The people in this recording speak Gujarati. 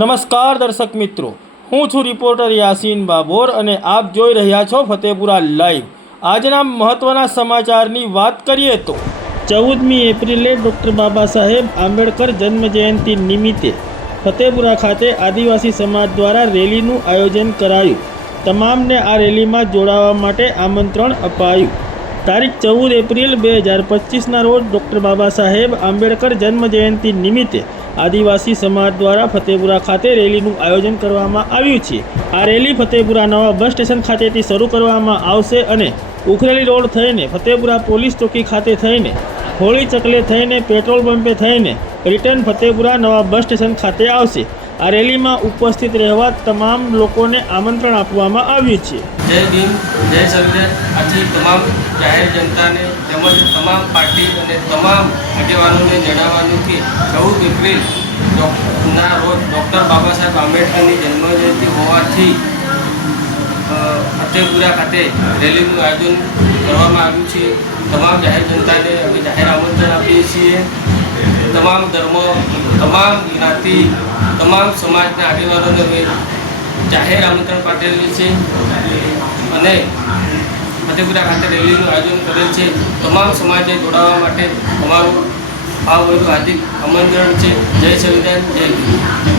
નમસ્કાર દર્શક મિત્રો. હું છું રિપોર્ટર યાસીન બાબોર અને આપ જોઈ રહ્યા છો ફતેપુરા લાઈવ. આજના મહત્ત્વના સમાચારની વાત કરીએ તો, ચૌદમી એપ્રિલે ડૉક્ટર બાબા સાહેબ આંબેડકર જન્મજયંતિ નિમિત્તે ફતેપુરા ખાતે આદિવાસી સમાજ દ્વારા રેલીનું આયોજન કરાયું. તમામને આ રેલીમાં જોડાવા માટે આમંત્રણ અપાયું. તારીખ ચૌદ એપ્રિલ બે હજાર પચીસના રોજ ડૉક્ટર બાબા સાહેબ આંબેડકર જન્મજયંતિ નિમિત્તે આદિવાસી સમાજ દ્વારા ફતેપુરા ખાતે રેલીનું આયોજન કરવામાં આવ્યું છે. આ રેલી ફતેપુરા નવા બસ સ્ટેશન ખાતેથી શરૂ કરવામાં આવશે અને ઉખરેલી રોડ થઈને ફતેપુરા પોલીસ ચોકી ખાતે થઈને હોળી ચકલે થઈને પેટ્રોલ પંપે થઈને રિટર્ન ફતેપુરા નવા બસ સ્ટેશન ખાતે આવશે. આ રેલીમાં ઉપસ્થિત રહેવા તમામ લોકોને આમંત્રણ આપવામાં આવ્યું છે. જય ભીમ, જય સંવિધાન આજે તમામ જાહેર જનતાને તેમજ તમામ પાર્ટી અને તમામ આગેવાનોને જણાવવાનું કે ચૌદ એપ્રિલ ના રોજ ડૉક્ટર બાબા સાહેબ આંબેડકરની જન્મજયંતિ હોવાથી ફતેપુરા ખાતે રેલીનું આયોજન કરવામાં આવ્યું છે. તમામ જાહેર જનતાને અમે જાહેર આમંત્રણ આપીએ છીએ. તમામ ધર્મો, તમામ જ્ઞાતિ તમામ સમાજના આગેવાનોને અમે જાહેર આમંત્રણ પાઠવેલું છે. અને ફતેપુરા ખાતે રેલીનું આયોજન કરેલ છે. તમામ સમાજને જોડાવા માટે અમારું ભાવભર્યું હાર્દિક આમંત્રણ છે. જય સંવિધાન, જય